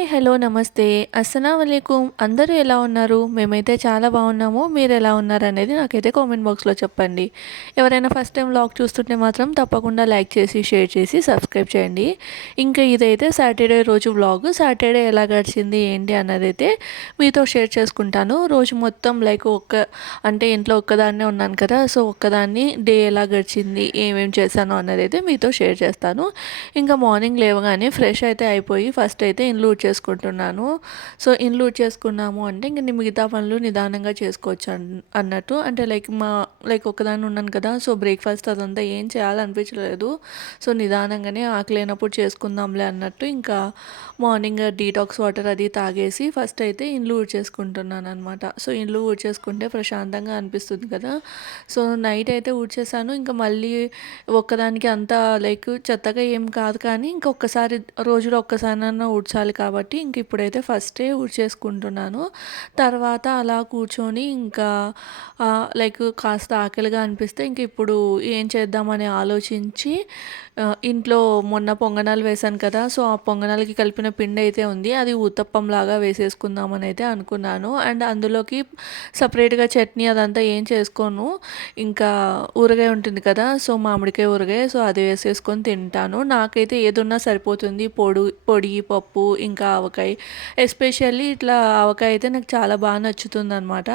Hi hello నమస్తే. అస్సలం అందరూ ఎలా ఉన్నారు? మేమైతే చాలా బాగున్నాము. మీరు ఎలా ఉన్నారు అనేది నాకైతే కామెంట్ బాక్స్లో చెప్పండి. ఎవరైనా ఫస్ట్ టైం వ్లాగ్ చూస్తుంటే మాత్రం తప్పకుండా లైక్ చేసి షేర్ చేసి సబ్స్క్రైబ్ చేయండి. ఇంకా ఇదైతే సాటర్డే రోజు వ్లాగ్. సాటర్డే ఎలా గడిచింది ఏంటి అన్నది అయితే మీతో షేర్ చేసుకుంటాను. రోజు మొత్తం లైక్ ఒక్క అంటే ఇంట్లో ఒక్కదాన్నే ఉన్నాను కదా సో ఒక్కదాన్ని డే ఎలా గడిచింది ఏమేమి చేశాను అన్నది అయితే మీతో షేర్ చేస్తాను. ఇంకా మార్నింగ్ లేవగానే ఫ్రెష్ అయితే అయిపోయి ఫస్ట్ అయితే ఇంట్లో చేసుకుంటున్నాను. సో ఇల్లు చేసుకున్నాము అంటే ఇంక మిగతా పనులు నిదానంగా చేసుకోవచ్చు అన్నట్టు. అంటే లైక్ మా లైక్ ఒకదాన్ని ఉన్నాను కదా సో బ్రేక్ఫాస్ట్ అదంతా ఏం చేయాలనిపించలేదు. సో నిదానంగానే ఆకలేనప్పుడు చేసుకుందాంలే అన్నట్టు ఇంకా మార్నింగ్ డీటాక్స్ వాటర్ అది తాగేసి ఫస్ట్ అయితే ఇండ్లు ఊడ్చేసుకుంటున్నాను అనమాట సో ఇండ్లు ఊడ్చేసుకుంటే ప్రశాంతంగా అనిపిస్తుంది కదా. సో నైట్ అయితే ఊడ్చేసాను. ఇంకా మళ్ళీ ఒక్కదానికి అంతా లైక్ చెత్తగా ఏం కాదు కానీ ఇంకొకసారి రోజులో ఒక్కసారి ఊడ్చాలి కాబట్టి కాబట్టి ఇంక ఇప్పుడైతే ఫస్టే ఊడ్చేసుకుంటున్నాను తర్వాత అలా కూర్చొని ఇంకా లైక్ కాస్త ఆకలిగా అనిపిస్తే ఇంక ఇప్పుడు ఏం చేద్దామని ఆలోచించి ఇంట్లో మొన్న పొంగనాలు వేశాను కదా సో ఆ పొంగనాలకి కలిపిన పిండి అయితే ఉంది. అది లాగా వేసేసుకుందామని అయితే అనుకున్నాను. అండ్ అందులోకి సపరేట్గా చట్నీ అదంతా ఏం చేసుకోను. ఇంకా ఊరగాయ ఉంటుంది కదా సో మామిడికాయ ఊరగాయ సో అది వేసేసుకొని తింటాను. నాకైతే ఏదున్నా సరిపోతుంది. పొడి పొడి పప్పు ఇంకా ఆవకాయ. ఎస్పెషల్లీ ఇట్లా ఆవకాయ అయితే నాకు చాలా బాగా నచ్చుతుంది అనమాట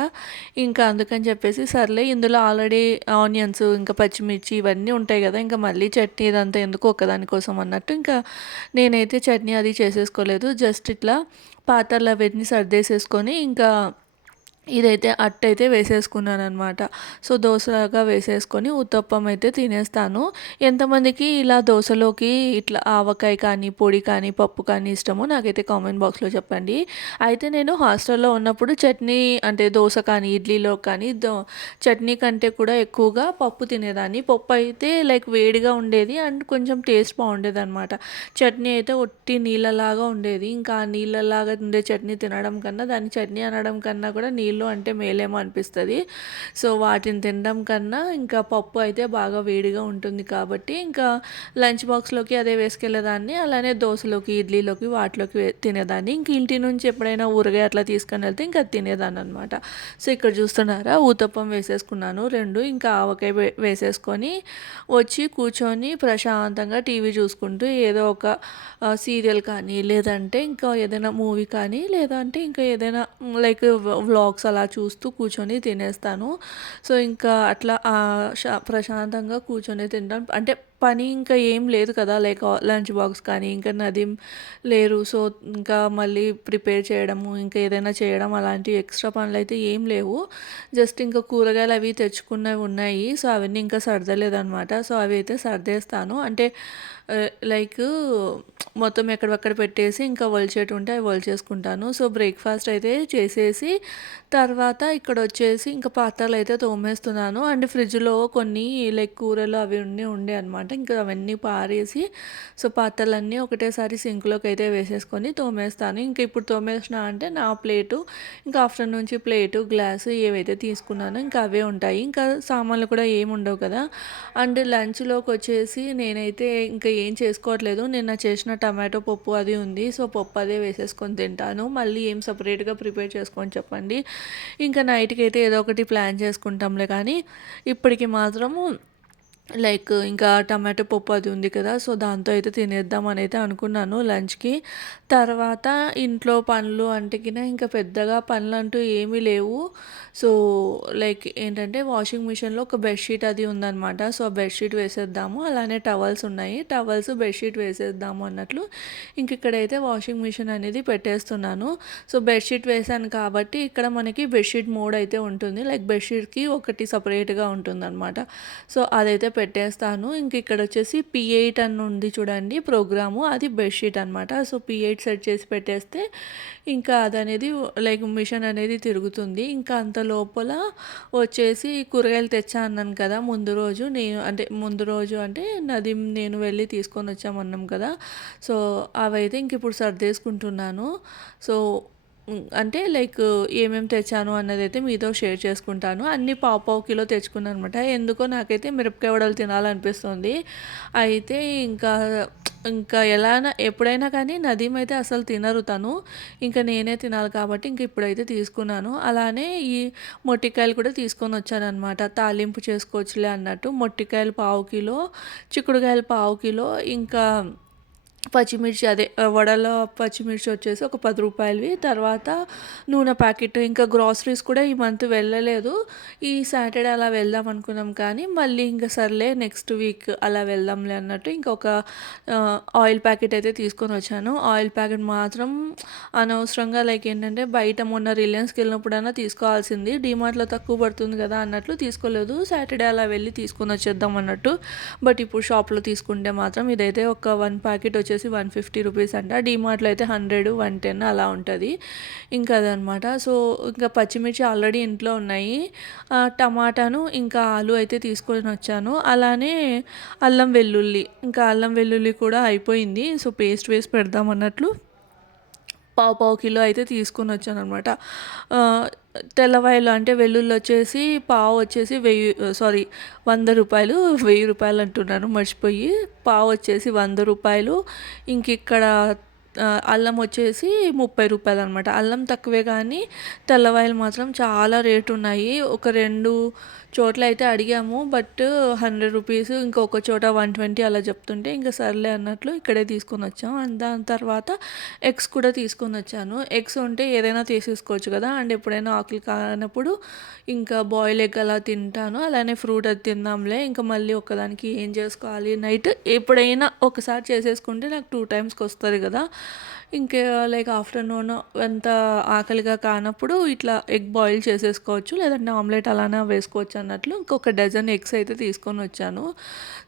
ఇంకా అందుకని చెప్పేసి సర్లే ఇందులో ఆల్రెడీ ఆనియన్స్ ఇంకా పచ్చిమిర్చి ఇవన్నీ ఉంటాయి కదా ఇంకా మళ్ళీ చట్నీ ఇదంతా అంతా ఎందుకు ఒక్కదానికోసం అన్నట్టు ఇంకా నేనైతే చట్నీ అది చేసేసుకోలేదు. జస్ట్ ఇట్లా పాత్రలు అవన్నీ సర్దేసేసుకొని ఇంకా ఇదైతే అట్టయితే వేసేసుకున్నాను అనమాట సో దోశలాగా వేసేసుకొని ఉత్తప్పం అయితే తినేస్తాను. ఎంతమందికి ఇలా దోశలోకి ఇట్లా ఆవకాయ కానీ పొడి కానీ పప్పు కానీ ఇష్టమో నాకైతే కామెంట్ బాక్స్లో చెప్పండి. అయితే నేను హాస్టల్లో ఉన్నప్పుడు చట్నీ అంటే దోశ కానీ ఇడ్లీలో కానీ దో చట్నీ కంటే కూడా ఎక్కువగా పప్పు తినేదాన్ని. పప్పు అయితే లైక్ వేడిగా ఉండేది అండ్ కొంచెం టేస్ట్ బాగుండేది అనమాట చట్నీ అయితే ఒట్టి నీళ్ళలాగా ఉండేది. ఇంకా నీళ్ళలాగా ఉండే చట్నీ తినడం కన్నా దాన్ని చట్నీ అనడం కన్నా కూడా నీళ్ళు నీళ్ళు అంటే మేలేమో అనిపిస్తుంది. సో వాటిని తినడం కన్నా ఇంకా పప్పు అయితే బాగా వేడిగా ఉంటుంది కాబట్టి ఇంకా లంచ్ బాక్స్లోకి అదే వేసుకెళ్ళేదాన్ని. అలానే దోశలోకి ఇడ్లీలోకి వాటిలోకి తినేదాన్ని. ఇంక ఇంటి నుంచి ఎప్పుడైనా ఊరగాయ అట్లా తీసుకొని వెళ్తే ఇంకా తినేదాన్ని అనమాట సో ఇక్కడ చూస్తున్నారా? ఊతప్పం వేసేసుకున్నాను రెండు. ఇంకా ఆవకాయ వేసేసుకొని వచ్చి కూర్చొని ప్రశాంతంగా టీవీ చూసుకుంటూ ఏదో ఒక సీరియల్ కానీ లేదంటే ఇంకా ఏదైనా మూవీ కానీ లేదంటే ఇంకా ఏదైనా లైక్ వ్లాగ్స్ అలా చూస్తూ కూర్చొని తినేస్తాను. సో ఇంకా అట్లా ప్రశాంతంగా కూర్చొని తింటాను అంటే పని ఇంకా ఏం లేదు కదా లైక్ లంచ్ బాక్స్ కానీ ఇంకా నది లేరు. సో ఇంకా మళ్ళీ ప్రిపేర్ చేయడము ఇంకా ఏదైనా చేయడం అలాంటి ఎక్స్ట్రా పనులు అయితే ఏం లేవు. జస్ట్ ఇంకా కూరగాయలు అవి తెచ్చుకున్నవి ఉన్నాయి. సో అవన్నీ ఇంకా సర్దలేదనమాట సో అవి అయితే సర్దేస్తాను. అంటే లైక్ మొత్తం ఎక్కడక్కడ పెట్టేసి ఇంకా వలిచేటు ఉంటే అవి వలిచేసుకుంటాను. సో బ్రేక్ఫాస్ట్ అయితే చేసేసి తర్వాత ఇక్కడ వచ్చేసి ఇంకా పాత్రలు అయితే తోమేస్తున్నాను. అండ్ ఫ్రిడ్జ్లో కొన్ని లైక్ కూరలు అవి ఉండి ఉండే అనమాట ఇంకా అవన్నీ పారేసి సో పాత్రలన్నీ ఒకటేసారి సింక్లోకి అయితే వేసేసుకొని తోమేస్తాను. ఇంకా ఇప్పుడు తోమేసిన అంటే నా ప్లేటు ఇంకా ఆఫ్టర్నూన్ నుంచి ప్లేటు గ్లాసు ఏవైతే తీసుకున్నానో ఇంకా అవే ఉంటాయి. ఇంకా సామాన్లు కూడా ఏమి ఉండవు కదా. అండ్ లంచ్లోకి వచ్చేసి నేనైతే ఇంకా ఏం చేసుకోవట్లేదు. నిన్న చేసిన టమాటో పప్పు అది ఉంది. సో పప్పు అదే వేసేసుకొని తింటాను. మళ్ళీ ఏం సపరేట్గా ప్రిపేర్ చేసుకొని చెప్పండి. ఇంకా నైట్కి అయితే ఏదో ఒకటి ప్లాన్ చేసుకుంటాంలే కానీ ఇప్పటికి మాత్రము లైక్ ఇంకా టమాటో పప్పు అది ఉంది కదా సో దాంతో అయితే తినేద్దాం అని అయితే అనుకున్నాను లంచ్కి. తర్వాత ఇంట్లో పనులు అంటికినా ఇంకా పెద్దగా పనులు అంటూ ఏమీ లేవు. సో లైక్ ఏంటంటే వాషింగ్ మిషన్లో ఒక బెడ్షీట్ అది ఉందన్నమాట. సో ఆ బెడ్షీట్ వేసేద్దాము. అలానే టవల్స్ ఉన్నాయి. టవల్స్ బెడ్షీట్ వేసేద్దాము అన్నట్లు ఇంక ఇక్కడైతే వాషింగ్ మిషన్ అనేది పెట్టేస్తున్నాను. సో బెడ్షీట్ వేసాను కాబట్టి ఇక్కడ మనకి బెడ్షీట్ మోడ్ అయితే ఉంటుంది. లైక్ బెడ్షీట్కి ఒకటి సపరేట్గా ఉంటుందన్నమాట. సో అదైతే పెట్టేస్తాను. ఇంక ఇక్కడ వచ్చేసి పి ఎయిట్ అని ఉంది చూడండి ప్రోగ్రాము. అది బెడ్షీట్ అనమాట సో పీ ఎయిట్ సెట్ చేసి పెట్టేస్తే ఇంకా అది అనేది లైక్ మిషన్ అనేది తిరుగుతుంది. ఇంకా అంత లోపల వచ్చేసి కూరగాయలు తెచ్చా అన్నాను కదా ముందు రోజు. నేను అంటే ముందు రోజు అంటే నది నేను వెళ్ళి తీసుకొని వచ్చామన్నాం కదా. సో అవైతే ఇంక ఇప్పుడు సర్దేసుకుంటున్నాను. సో అంటే లైక్ ఏమేమి తెచ్చాను అన్నది అయితే మీతో షేర్ చేసుకుంటాను. అన్ని పావు పావు కిలో తెచ్చుకున్నాను అనమాట ఎందుకో నాకైతే మిరపకాయ వడలు తినాలనిపిస్తుంది. అయితే ఇంకా ఇంకా ఎలా ఎప్పుడైనా కానీ నదీం అయితే అసలు తినరు తను. ఇంకా నేనే తినాలి కాబట్టి ఇంక ఇప్పుడైతే తీసుకున్నాను. అలానే ఈ మొట్టికాయలు కూడా తీసుకొని వచ్చాను అనమాట తాలింపు చేసుకోవచ్చులే అన్నట్టు. మొట్టికాయలు పావు కిలో చిక్కుడుకాయలు పావు కిలో ఇంకా పచ్చిమిర్చి అదే వడల పచ్చిమిర్చి వచ్చేసి ఒక పది రూపాయలవి. తర్వాత నూనె ప్యాకెట్ ఇంకా గ్రాసరీస్ కూడా ఈ మంత్ వెళ్ళలేదు. ఈ సాటర్డే అలా వెళ్దాం అనుకున్నాం కానీ మళ్ళీ ఇంకా సర్లే నెక్స్ట్ వీక్ అలా వెళ్దాంలే అన్నట్టు ఇంకొక ఆయిల్ ప్యాకెట్ అయితే తీసుకొని వచ్చాను. ఆయిల్ ప్యాకెట్ మాత్రం అనవసరంగా లైక్ ఏంటంటే బయట మొన్న రిలయన్స్కి వెళ్ళినప్పుడైనా తీసుకోవాల్సింది. డిమార్ట్లో తక్కువ పడుతుంది కదా అన్నట్లు తీసుకోలేదు. సాటర్డే అలా వెళ్ళి తీసుకొని వచ్చేద్దాం అన్నట్టు. బట్ ఇప్పుడు షాప్లో తీసుకుంటే మాత్రం ఇదైతే ఒక వన్ ప్యాకెట్ వచ్చేసి వన్ ఫిఫ్టీ రూపీస్ అంట. డిమార్ట్లో అయితే హండ్రెడ్ వన్ టెన్ అలా ఉంటుంది. ఇంకా అదనమాట. సో ఇంకా పచ్చిమిర్చి ఆల్రెడీ ఇంట్లో ఉన్నాయి. టమాటాను ఇంకా ఆలు అయితే తీసుకొని వచ్చాను. అలానే అల్లం వెల్లుల్లి ఇంకా అల్లం వెల్లుల్లి కూడా అయిపోయింది. సో పేస్ట్ వేసి పెడదాం అన్నట్లు పావు పావు కిలో అయితే తీసుకొని వచ్చాను అనమాట తెల్లవాయలు అంటే వెల్లుల్లి వచ్చేసి పావు వచ్చేసి వెయ్యి సారీ వంద రూపాయలు వెయ్యి రూపాయలు అంటున్నాను మర్చిపోయి. పావు వచ్చేసి వంద రూపాయలు. ఇంక ఇక్కడ అల్లం వచ్చేసి ముప్పై రూపాయలు అనమాట అల్లం తక్కువే కానీ తెల్లవాయలు మాత్రం చాలా రేటు ఉన్నాయి. ఒక రెండు చోట్ల అయితే అడిగాము బట్ హండ్రెడ్ రూపీస్ ఇంకొక చోట వన్ ట్వంటీ అలా చెప్తుంటే ఇంకా సర్లే అన్నట్లు ఇక్కడే తీసుకొని వచ్చాం. అండ్ దాని తర్వాత ఎగ్స్ కూడా తీసుకొని వచ్చాను. ఎగ్స్ ఉంటే ఏదైనా తీసేసుకోవచ్చు కదా. అండ్ ఎప్పుడైనా ఆకలి కానప్పుడు ఇంకా బాయిల్ ఎగ్ అలా తింటాను. అలానే ఫ్రూట్ అది తిందాంలే. ఇంకా మళ్ళీ ఒకదానికి ఏం చేసుకోవాలి? నైట్ ఎప్పుడైనా ఒకసారి చేసేసుకుంటే నాకు టూ టైమ్స్కి వస్తుంది కదా. ఇంకా లైక్ ఆఫ్టర్నూన్ ఎంత ఆకలిగా కానప్పుడు ఇట్లా ఎగ్ బాయిల్ చేసేసుకోవచ్చు లేదంటే ఆమ్లెట్ అలానే వేసుకోవచ్చు అన్నట్లు ఇంకొక డజన్ ఎగ్స్ అయితే తీసుకొని వచ్చాను.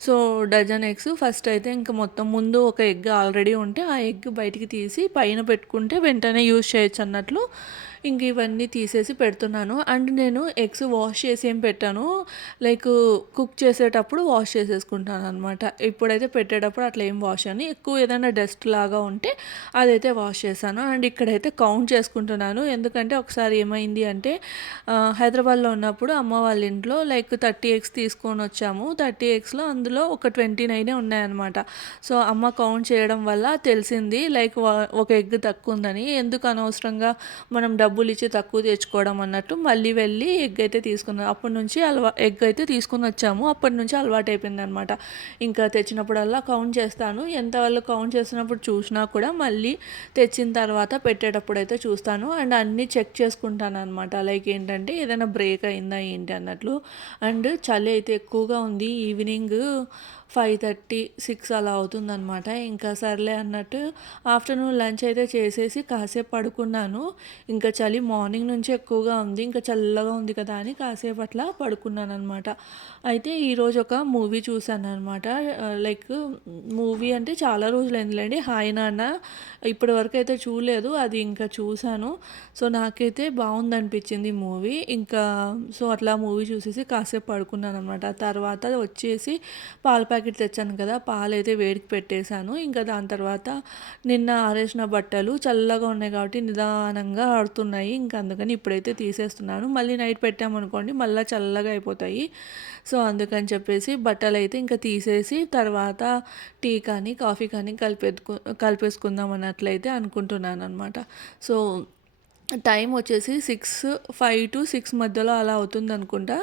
సో డజన్ ఎగ్స్ ఫస్ట్ అయితే ఇంకా మొత్తం ముందు ఒక ఎగ్ ఆల్రెడీ ఉంటే ఆ ఎగ్ బయటికి తీసి పైన పెట్టుకుంటే వెంటనే యూజ్ చేయొచ్చు అన్నట్లు ఇంక ఇవన్నీ తీసేసి పెడుతున్నాను. అండ్ నేను ఎగ్స్ వాష్ చేసి ఏం పెట్టాను? లైక్ కుక్ చేసేటప్పుడు వాష్ చేసేసుకుంటాను అనమాట ఇప్పుడైతే పెట్టేటప్పుడు అట్లా ఏం వాష్ అని ఎక్కువ ఏదైనా డస్ట్ లాగా ఉంటే అదైతే వాష్ చేశాను. అండ్ ఇక్కడైతే కౌంట్ చేసుకుంటున్నాను. ఎందుకంటే ఒకసారి ఏమైంది అంటే హైదరాబాద్లో ఉన్నప్పుడు అమ్మ వాళ్ళ ఇంట్లో లైక్ థర్టీ ఎగ్స్ తీసుకొని వచ్చాము. థర్టీ ఎగ్స్లో అందులో ఒక ట్వంటీ నైనే ఉన్నాయన్నమాట. సో అమ్మ కౌంట్ చేయడం వల్ల తెలిసింది లైక్ ఒక ఎగ్ తక్కువ ఉందని. ఎందుకు అనవసరంగా మనం డబ్బులు ఇచ్చి తక్కువ తెచ్చుకోవడం అన్నట్టు మళ్ళీ వెళ్ళి ఎగ్ అయితే తీసుకున్నాం అప్పటి నుంచి అలవా ఎగ్ అయితే తీసుకుని వచ్చాము. అప్పటి నుంచి అలవాటు అయిపోయింది అనమాట ఇంకా తెచ్చినప్పుడల్లా కౌంట్ చేస్తాను. ఎంత వాళ్ళు కౌంట్ చేసినప్పుడు చూసినా కూడా మళ్ళీ తెచ్చిన తర్వాత పెట్టేటప్పుడు అయితే చూస్తాను. అండ్ అన్నీ చెక్ చేసుకుంటాను అనమాట లైక్ ఏంటంటే ఏదైనా బ్రేక్ అయిందా ఏంటి అన్నట్లు. అండ్ చలి అయితే ఎక్కువగా ఉంది. ఈవినింగ్ ఫైవ్ థర్టీ సిక్స్ అలా అవుతుందన్నమాట. ఇంకా సర్లే అన్నట్టు ఆఫ్టర్నూన్ లంచ్ అయితే చేసేసి కాసేపు పడుకున్నాను. ఇంకా చలి మార్నింగ్ నుంచి ఎక్కువగా ఉంది ఇంకా చల్లగా ఉంది కదా అని కాసేపు అట్లా పడుకున్నాను అనమాట అయితే ఈరోజు ఒక మూవీ చూశాను అనమాట లైక్ మూవీ అంటే చాలా రోజులు అయిందిలేండి హాయ్ నాన్న ఇప్పటి వరకు అయితే చూడలేదు అది ఇంకా చూశాను. సో నాకైతే బాగుంది అనిపించింది మూవీ. ఇంకా సో అట్లా మూవీ చూసేసి కాసేపు పడుకున్నాను అనమాట తర్వాత వచ్చేసి పాల ప్యాకెట్ తెచ్చాను కదా పాలు అయితే వేడికి పెట్టేశాను. ఇంకా దాని తర్వాత నిన్న ఆరేసిన బట్టలు చల్లగా ఉన్నాయి కాబట్టి నిదానంగా ఆడుతున్నాయి. ఇంకా అందుకని ఇప్పుడైతే తీసేస్తున్నాను. మళ్ళీ నైట్ పెట్టామనుకోండి మళ్ళీ చల్లగా అయిపోతాయి. సో అందుకని చెప్పేసి బట్టలు అయితే ఇంకా తీసేసి తర్వాత టీ కానీ కాఫీ కానీ కలిపేసుకు కలిపేసుకుందాం అన్నట్లయితే అనుకుంటున్నాను అనమాట సో టైం వచ్చేసి సిక్స్ ఫైవ్ టు సిక్స్ మధ్యలో అలా అవుతుంది అనుకుంటా.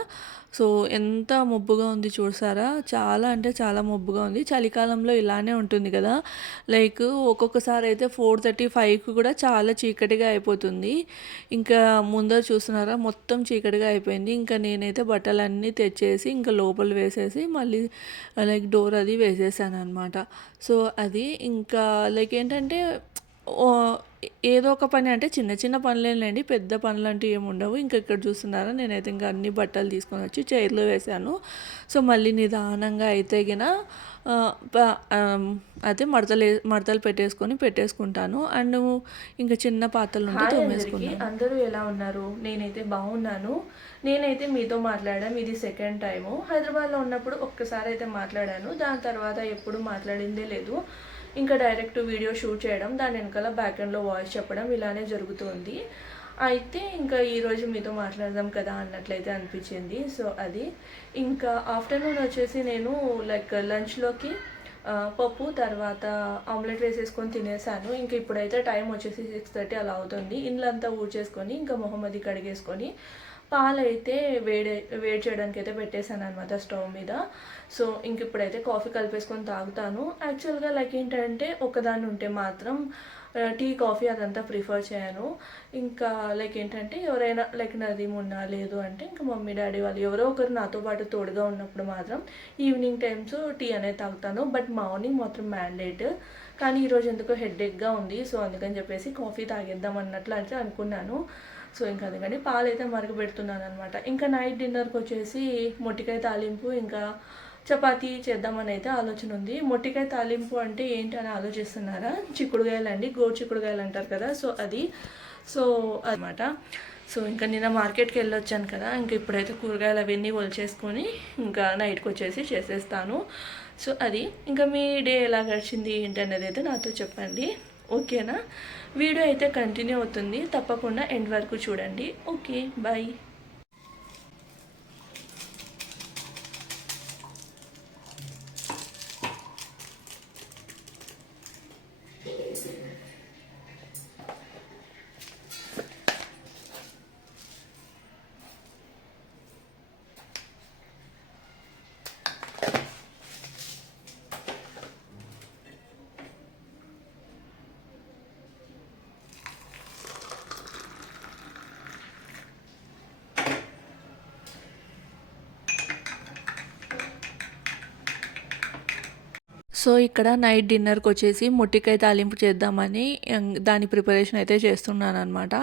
సో ఎంత మబ్బుగా ఉంది చూసారా? చాలా అంటే చాలా మబ్బుగా ఉంది. చలికాలంలో ఇలానే ఉంటుంది కదా. లైక్ ఒక్కొక్కసారి అయితే ఫోర్ థర్టీ ఫైవ్కి కూడా చాలా చీకటిగా అయిపోతుంది. ఇంకా ముందర చూస్తున్నారా? మొత్తం చీకటిగా అయిపోయింది. ఇంకా నేనైతే బట్టలన్నీ తెచ్చేసి ఇంకా లోపల వేసేసి మళ్ళీ లైక్ డోర్ అది వేసేసాను అనమాట సో అది ఇంకా లైక్ ఏంటంటే ఏదో ఒక పని అంటే చిన్న చిన్న పనులేనండి పెద్ద పనులు అంటూ ఏమి ఉండవు. ఇంకా ఇక్కడ చూస్తున్నారా నేనైతే ఇంకా అన్ని బట్టలు తీసుకొని వచ్చి చైర్లో వేసాను సో మళ్ళీ నిదానంగా అయితే గిన అయితే మడతలు మడతలు పెట్టేసుకొని పెట్టేసుకుంటాను. అండ్ ఇంకా చిన్న పాత్రలు ఉంటే తోమేసుకున్నాను అందరూ ఎలా ఉన్నారు? నేనైతే బాగున్నాను. నేనైతే మీతో మాట్లాడాను ఇది సెకండ్ టైము. హైదరాబాద్లో ఉన్నప్పుడు ఒక్కసారి అయితే మాట్లాడాను. దాని తర్వాత ఎప్పుడు మాట్లాడిందే లేదు. ఇంకా డైరెక్ట్ వీడియో షూట్ చేయడం దాని వెనకాల బ్యాక్ ఎండ్లో వాయిస్ చెప్పడం ఇలానే జరుగుతుంది. అయితే ఇంకా ఈరోజు మీతో మాట్లాడదాం కదా అన్నట్లయితే అనిపించింది. సో అది ఇంకా ఆఫ్టర్నూన్ వచ్చేసి నేను లైక్ లంచ్లోకి పప్పు తర్వాత ఆమ్లెట్ వేసేసుకొని తినేసాను. ఇంకా ఇప్పుడైతే టైం వచ్చేసి సిక్స్ థర్టీ అలా అవుతుంది. ఇండ్లంతా ఊడ్చేసుకొని ఇంకా మొహమ్మది కడిగేసుకొని పాలు అయితే వేడి వేడి చేయడానికి అయితే పెట్టేశాను అనమాట స్టవ్ మీద. సో ఇంక ఇప్పుడైతే కాఫీ కలిపేసుకొని తాగుతాను. యాక్చువల్గా లైక్ ఏంటంటే ఒకదాన్ని ఉంటే మాత్రం టీ కాఫీ అదంతా ప్రిఫర్ చేయను. ఇంకా లైక్ ఏంటంటే ఎవరైనా లైక్ నది ఉన్నా లేదు అంటే ఇంకా మమ్మీ డాడీ వాళ్ళు ఎవరో ఒకరు నాతో పాటు తోడుగా ఉన్నప్పుడు మాత్రం ఈవినింగ్ టైమ్స్ టీ అనేది తాగుతాను. బట్ మార్నింగ్ మాత్రం మ్యాండేట్. కానీ ఈరోజు ఎందుకో హెడేక్గా ఉంది. సో అందుకని చెప్పేసి కాఫీ తాగేద్దాం అన్నట్లు అయితే అనుకున్నాను. సో ఇంకా అందుకని పాలు అయితే మరగబెడుతున్నాను అనమాట ఇంకా నైట్ డిన్నర్కి వచ్చేసి మొట్టికాయ తాలింపు ఇంకా చపాతీ చేద్దామని అయితే ఆలోచన ఉంది. మొట్టికాయ తాలింపు అంటే ఏంటి అని ఆలోచిస్తున్నారా? చిక్కుడుకాయలు అండి గోరు చిక్కుడుకాయలు అంటారు కదా సో అది. సో అనమాట సో ఇంకా నిన్న మార్కెట్కి వెళ్ళొచ్చాను కదా ఇంకా ఇప్పుడైతే కూరగాయలు అవన్నీ ఒలిచేసుకొని ఇంకా నైట్కి వచ్చేసి చేసేస్తాను. సో అది. ఇంకా మీ డే ఎలా గడిచింది ఏంటి అనేది అయితే నాతో చెప్పండి. ఓకేనా? వీడియో అయితే కంటిన్యూ అవుతుంది. తప్పకుండా ఎండ్ వరకు చూడండి. Okay bye. సో ఇక్కడ నైట్ డిన్నర్కి వచ్చేసి మొట్టికాయ తాలింపు చేద్దామని దాని ప్రిపరేషన్ అయితే చేస్తున్నాను అనమాట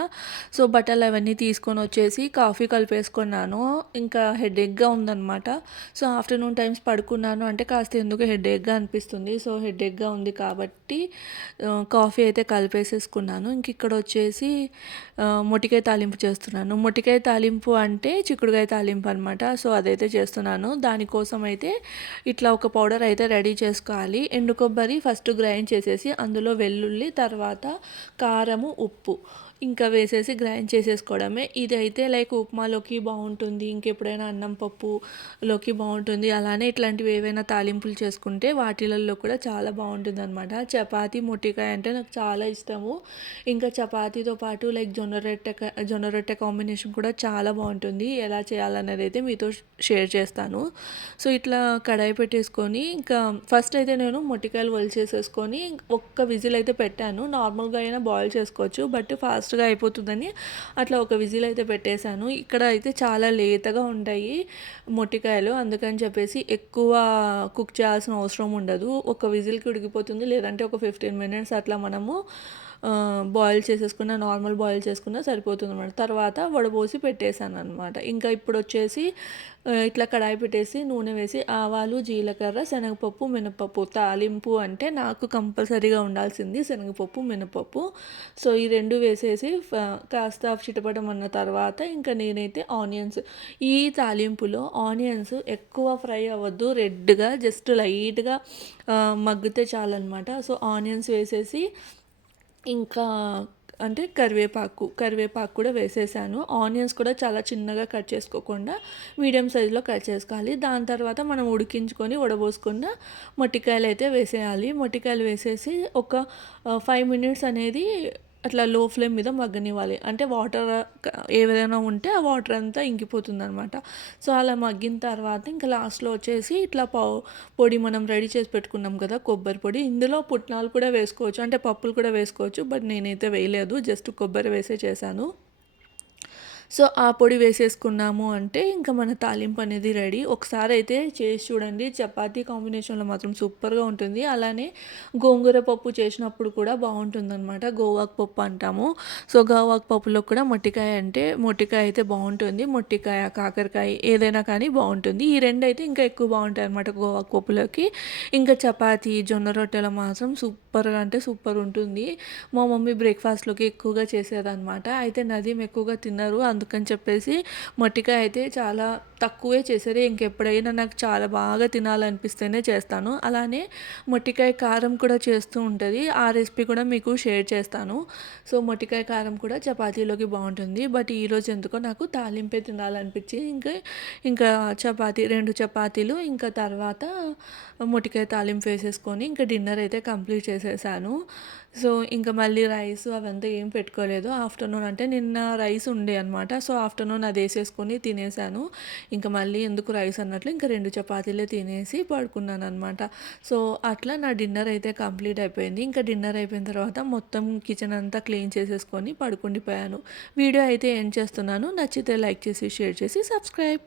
సో బట్టలు అవన్నీ తీసుకొని వచ్చేసి కాఫీ కలిపేసుకున్నాను. ఇంకా హెడేక్గా ఉందన్నమాట. సో ఆఫ్టర్నూన్ టైమ్స్ పడుకున్నాను అంటే కాస్త ఎందుకు హెడేక్గా అనిపిస్తుంది. సో హెడేక్గా ఉంది కాబట్టి కాఫీ అయితే కలిపేసేసుకున్నాను. ఇంక ఇక్కడ వచ్చేసి మొటికాయ మొట్టికాయ తాలింపు చేస్తున్నాను. మొట్టికాయ తాలింపు అంటే చిక్కుడుకాయ తాలింపు అనమాట సో అదైతే చేస్తున్నాను. దానికోసం అయితే ఇట్లా ఒక పౌడర్ అయితే రెడీ చేసుకోవాలి. ఎండు కొబ్బరి ఫస్ట్ గ్రైండ్ చేసేసి అందులో వెల్లుల్లి తర్వాత కారము ఉప్పు. ఇంకా వేసేసి గ్రైండ్ చేసేసుకోవడమే. ఇది అయితే లైక్ ఉప్మాలోకి బాగుంటుంది. ఇంకెప్పుడైనా అన్నం పప్పులోకి బాగుంటుంది. అలానే ఇట్లాంటివి ఏవైనా తాలింపులు చేసుకుంటే వాటిలలో కూడా చాలా బాగుంటుంది అనమాట చపాతి మొట్టికాయ అంటే నాకు చాలా ఇష్టము. ఇంకా చపాతీతో పాటు లైక్ జొన్న రొట్టె క- జొన్న రొట్టె కాంబినేషన్ కూడా చాలా బాగుంటుంది. ఎలా చేయాలనేది అయితే మీతో షేర్ చేస్తాను. సో ఇట్లా కడాయి పెట్టేసుకొని ఇంకా ఫస్ట్ అయితే నేను మొట్టికాయలు వలిచేసేసుకొని ఒక్క విజిల్ అయితే పెట్టాను. నార్మల్గా అయినా బాయిల్ చేసుకోవచ్చు బట్ ఫాస్ట్ ఫాస్ట్గా అయిపోతుందని అట్లా ఒక విజిల్ అయితే పెట్టేశాను. ఇక్కడ అయితే చాలా లేతగా ఉంటాయి మొట్టికాయలు అందుకని చెప్పేసి ఎక్కువ కుక్ చేయాల్సిన అవసరం ఉండదు. ఒక విజిల్కి ఉడికిపోతుంది లేదంటే ఒక ఫిఫ్టీన్ మినిట్స్ అట్లా మనము బాయిల్ చేసేసుకున్న నార్మల్ బాయిల్ చేసుకున్న సరిపోతుంది అనమాట తర్వాత వడబోసి పెట్టేశాను అనమాట ఇంకా ఇప్పుడు వచ్చేసి ఇట్లా కడాయి పెట్టేసి నూనె వేసి ఆవాలు జీలకర్ర శనగపప్పు మినపప్పు. తాలింపు అంటే నాకు కంపల్సరీగా ఉండాల్సింది శనగపప్పు మినపప్పు. సో ఈ రెండు వేసేసి ఫ- కాస్త చిటపటం తర్వాత ఇంకా నేనైతే ఆనియన్స్. ఈ తాలింపులో ఆనియన్స్ ఎక్కువ ఫ్రై అవ్వద్దు రెడ్గా జస్ట్ లైట్గా మగ్గితే చాలన్నమాట. సో ఆనియన్స్ వేసేసి ఇంకా అంటే కరివేపాకు కరివేపాకు కూడా వేసేసాను. ఆనియన్స్ కూడా చాలా చిన్నగా కట్ చేసుకోకుండా మీడియం సైజులో కట్ చేసుకోవాలి. దాని తర్వాత మనం ఉడికించుకొని వడబోసుకున్న మొట్టికాయలు అయితే వేసేయాలి. మొట్టికాయలు వేసేసి ఒక ఫైవ్ మినిట్స్ అనేది అట్లా లో ఫ్లేమ్ మీద మగ్గనివ్వాలి. అంటే వాటర్ ఏదైనా ఉంటే ఆ వాటర్ అంతా ఇంకిపోతుంది అనమాట సో అలా మగ్గిన తర్వాత ఇంకా లాస్ట్లో వచ్చేసి ఇట్లా పౌ పొడి మనం రెడీ చేసి పెట్టుకున్నాం కదా కొబ్బరి పొడి. ఇందులో పుట్నాలు కూడా వేసుకోవచ్చు. అంటే పప్పులు కూడా వేసుకోవచ్చు బట్ నేనైతే వేయలేదు. జస్ట్ కొబ్బరి వేసే చేశాను. సో ఆ పొడి వేసేసుకున్నాము అంటే ఇంకా మన తాలింపు అనేది రెడీ. ఒకసారి అయితే చేసి చూడండి. చపాతీ కాంబినేషన్లో మాత్రం సూపర్గా ఉంటుంది. అలానే గోంగూర పప్పు చేసినప్పుడు కూడా బాగుంటుంది అనమాట గోవాకు పప్పు అంటాము. సో గోవాకు పప్పులో కూడా మొట్టికాయ అంటే మొట్టికాయ అయితే బాగుంటుంది. మొట్టికాయ కాకరకాయ ఏదైనా కానీ బాగుంటుంది. ఈ రెండు అయితే ఇంకా ఎక్కువ బాగుంటాయి అనమాట గోవాకు పప్పులోకి. ఇంకా చపాతీ జొన్న రొట్టెలు మాత్రం సూపర్గా అంటే సూపర్ ఉంటుంది. మా మమ్మీ బ్రేక్ఫాస్ట్లోకి ఎక్కువగా చేసేదన్నమాట. అయితే నదీం ఎక్కువగా తిన్నారు. అందుకని చెప్పేసి మొట్టికాయ అయితే చాలా తక్కువే చేశారు. ఇంకెప్పుడైనా నాకు చాలా బాగా తినాలనిపిస్తేనే చేస్తాను. అలానే మొట్టికాయ కారం కూడా చేస్తూ ఉంటుంది. ఆ రెసిపీ కూడా మీకు షేర్ చేస్తాను. సో మొట్టికాయ కారం కూడా చపాతీలోకి బాగుంటుంది. బట్ ఈరోజు ఎందుకో నాకు తాలింపే తినాలనిపించి ఇంకా ఇంకా చపాతీ రెండు చపాతీలు ఇంకా తర్వాత మొట్టికాయ తాలింపు వేసేసుకొని ఇంకా డిన్నర్ అయితే కంప్లీట్ చేసేసాను. సో ఇంకా మళ్ళీ రైస్ అవంతా ఏం పెట్టుకోలేదు. ఆఫ్టర్నూన్ అంటే నిన్న రైస్ ఉండే అనమాట సో ఆఫ్టర్నూన్ అది వేసేసుకొని తినేసాను. ఇంకా మళ్ళీ ఎందుకు రైస్ అన్నట్లు ఇంకా రెండు చపాతీలే తినేసి పడుకున్నాను అనమాట సో అట్లా నా డిన్నర్ అయితే కంప్లీట్ అయిపోయింది. ఇంకా డిన్నర్ అయిపోయిన తర్వాత మొత్తం కిచెన్ అంతా క్లీన్ చేసేసుకొని పడుకుండిపోయాను. వీడియో అయితే ఏం చేస్తున్నాను. నచ్చితే లైక్ చేసి షేర్ చేసి సబ్స్క్రైబ్.